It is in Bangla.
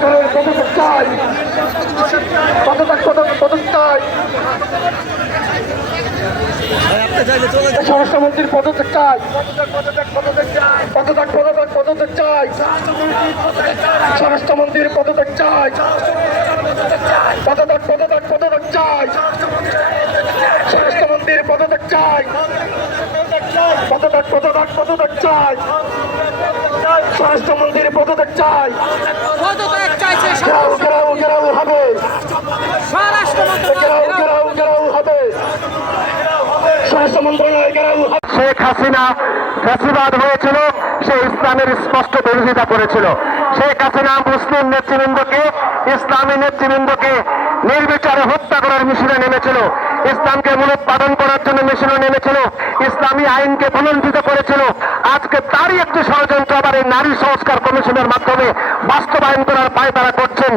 সরকারের পদত্যাগ চাই। পদত্যাগ চাই। স্বরাষ্ট্রমন্ত্রীর পদত্যাগ চাই। পদত্যাগ পদত্যাগ পদত্যাগ চাই। স্বরাষ্ট্রমন্ত্রীর পদত্যাগ চাই। পদত্যাগ পদত্যাগ পদত্যাগ চাই। স্বরাষ্ট্রমন্ত্রীর পদত্যাগ চাই। পদত্যাগ পদত্যাগ পদত্যাগ চাই। স্বরাষ্ট্রমন্ত্রীর পদত্যাগ চাই। পদত্যাগ চাইছে ঘেরাও ঘেরাও ঘেরাও হবে। স্বরাষ্ট্র ঘেরাও ঘেরাও ঘেরাও হবে। স্বরাষ্ট্র মন্ত্রণালয় ঘেরাও শেখ হাসিনা ফ্যাসিবাদ হয়েছিল সে ইসলামের স্পষ্ট বিরোধিতা করেছিল। শেখ হাসিনা মুসলিম নেতৃবৃন্দকে ইসলামী নেতৃবৃন্দকে নির্বিচারে হত্যা করার মিশনে নেমেছিল। ইসলামকে মূলোৎপাদন করার জন্য মিশনে নেমেছিল। ইসলামী আইনকে ভুলঞ্চিত করেছিল। আজকে তারই একটি ষড়যন্ত্র আবার এই নারী সংস্কার কমিশনের মাধ্যমে বাস্তবায়ন করার পায় তারা করছেন।